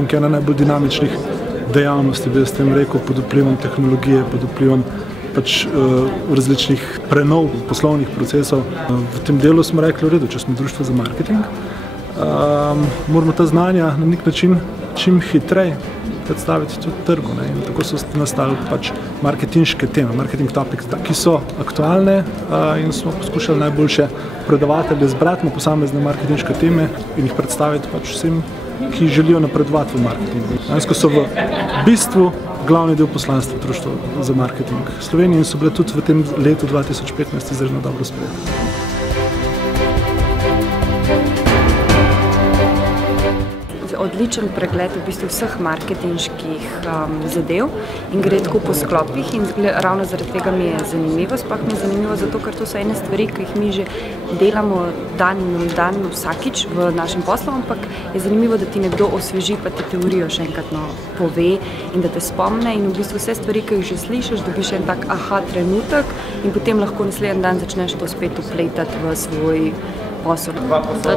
marketing je ena najbolj dinamičnih dejavnosti, bi jaz tem rekel, pod vplivom tehnologije, pod vplivom pač različnih prenov poslovnih procesov. V tem delu smo rekli, v redu, če smo društvo za marketing, moramo ta znanja na nek način čim hitreje predstaviti tudi trgu. In tako so nastali pač marketinške teme, marketing topics, ki so aktualne in smo poskušali najboljše predavatelje zbrati na posamezne marketinške teme in jih predstaviti pač vsem, ki želijo napredovati v marketingu. Dejansko so v bistvu glavni del poslanstva društva za marketing Slovenije in so bile tudi v tem letu 2015 izredno dobro sprejete. Odličen pregled v bistvu vseh marketinških zadev in gre tako po sklopih in ravno zaradi tega mi je zanimivo. Sploh mi je zanimivo zato, ker to so ene stvari, ki jih mi že delamo dan vsakič v našem poslu, ampak je zanimivo, da ti nekdo osveži pa ti teorijo še enkrat pove in da te spomne in v bistvu vse stvari, ki jih že slišiš, dobiš en tak aha trenutek in potem lahko naslednji dan začneš to spet vpletati v svoj posel.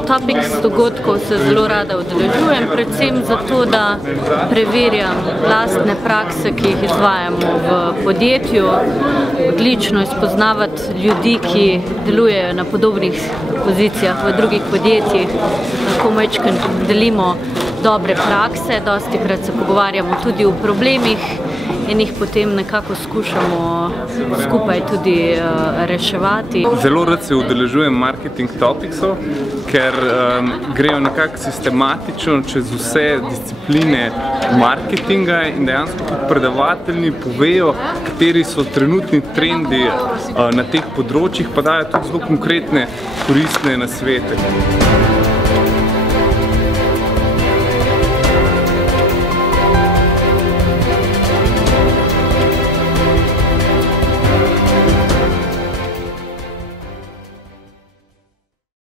Topics dogodkov se zelo rada udeležujem, predvsem zato, da preverjam lastne prakse, ki jih izvajamo v podjetju. Odlično je spoznavati ljudi, ki delujejo na podobnih pozicijah v drugih podjetjih. Lahko majčkeno delimo dobre prakse, dostikrat se pogovarjamo tudi o problemih in jih potem nekako skušamo skupaj tudi reševati. Zelo rad se udeležujem marketing topicsov, ker grejo nekako sistematično čez vse discipline marketinga in dejansko tudi predavatelji povejo, kateri so trenutni trendi na teh področjih, pa dajo tudi zelo konkretne koristne nasvete.